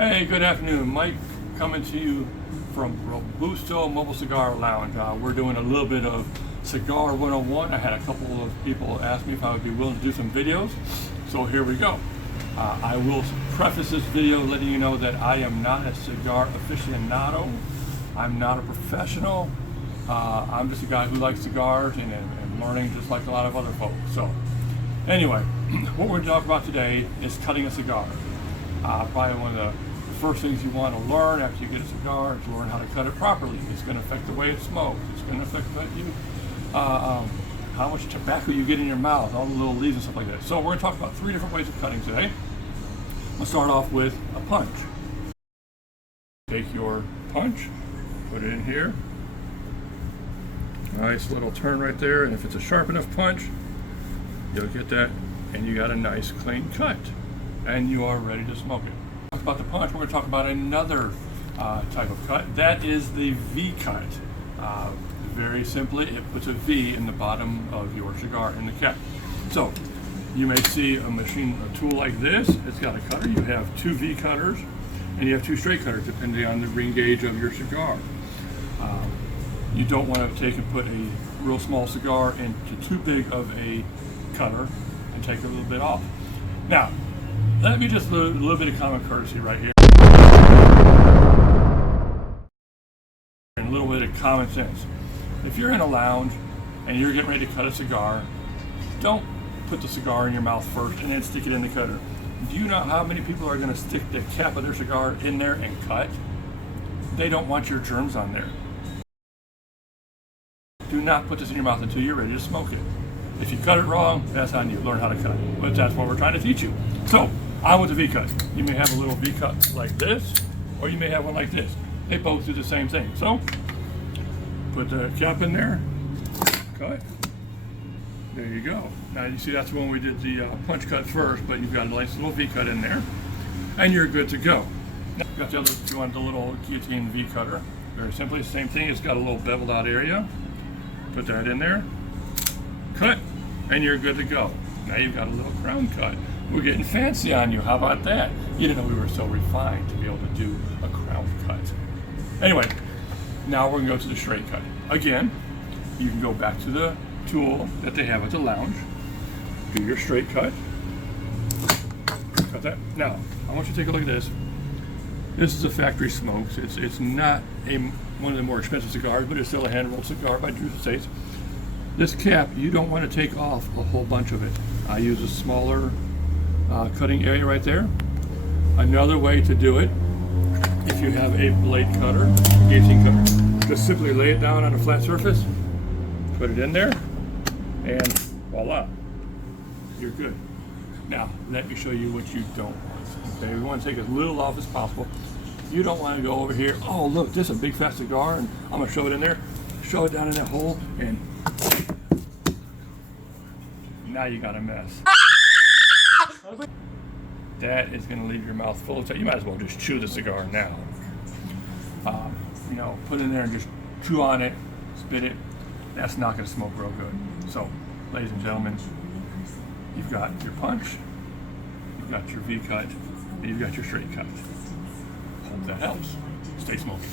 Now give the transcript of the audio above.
Hey, good afternoon. Mike coming to you from Robusto Mobile Cigar Lounge. We're doing a little bit of Cigar 101. I had a couple of people ask me if I would be willing to do some videos, so here we go. I will preface this video letting you know that I am not a cigar aficionado. I'm not a professional. I'm just a guy who likes cigars and learning just like a lot of other folks. So anyway, what we're going to talk about today is cutting a cigar. Probably one of the first things you want to learn after you get a cigar is learn how to cut it properly. It's going to affect the way it smokes. It's going to affect you, how much tobacco you get in your mouth, all the little leaves and stuff like that. So we're going to talk about 3 different ways of cutting today. We'll start off with a punch. Take your punch, put it in here. Nice little turn right there, and if it's a sharp enough punch, you'll get that, and you got a nice clean cut, and you are ready to smoke it. About the punch, we're going to talk about another type of cut. That is the V cut. Very simply, it puts a V in the bottom of your cigar in the cap. So you may see a tool like this. It's got a cutter. You have 2 V cutters and you have 2 straight cutters depending on the ring gauge of your cigar. You don't want to take and put a real small cigar into too big of a cutter and take a little bit off. Now, let me just a little bit of common courtesy right here. And a little bit of common sense. If you're in a lounge and you're getting ready to cut a cigar, don't put the cigar in your mouth first and then stick it in the cutter. Do you know how many people are going to stick the cap of their cigar in there and cut? They don't want your germs on there. Do not put this in your mouth until you're ready to smoke it. If you cut it wrong, that's on you. Learn how to cut. But that's what we're trying to teach you. So, on with the V cut. You may have a little V cut like this, or you may have one like this. They both do the same thing. So, put the cap in there, cut. There you go. Now you see that's when we did the punch cut first, but you've got a nice little V cut in there, and you're good to go. Now, you got the other, you want the little guillotine V cutter. Very simply, same thing. It's got a little beveled out area. Put that in there, cut, and you're good to go. Now you've got a little crown cut. We're getting fancy on you. How about that? You didn't know we were so refined to be able to do a crown cut. Anyway, now we're going to go to the straight cut. Again, you can go back to the tool that they have at the lounge. Do your straight cut. Cut that. Now, I want you to take a look at this. This is a factory smokes. It's not one of the more expensive cigars, but it's still a hand-rolled cigar by Drew Estates. This cap, you don't want to take off a whole bunch of it. I use a smaller cutting area right there. Another way to do it, if you have a blade cutter, guillotine cutter, just simply lay it down on a flat surface, put it in there, and voila, you're good. Now, let me show you what you don't want. Okay, we want to take as little off as possible. You don't want to go over here, oh look, this is a big fat cigar, and I'm going to shove it in there, shove it down in that hole, and now you got a mess. That is going to leave your mouth full of taste. You might as well just chew the cigar now. Put it in there and just chew on it, spit it. That's not going to smoke real good. So, ladies and gentlemen, you've got your punch, you've got your V cut, and you've got your straight cut. Hope that helps. Stay smoky.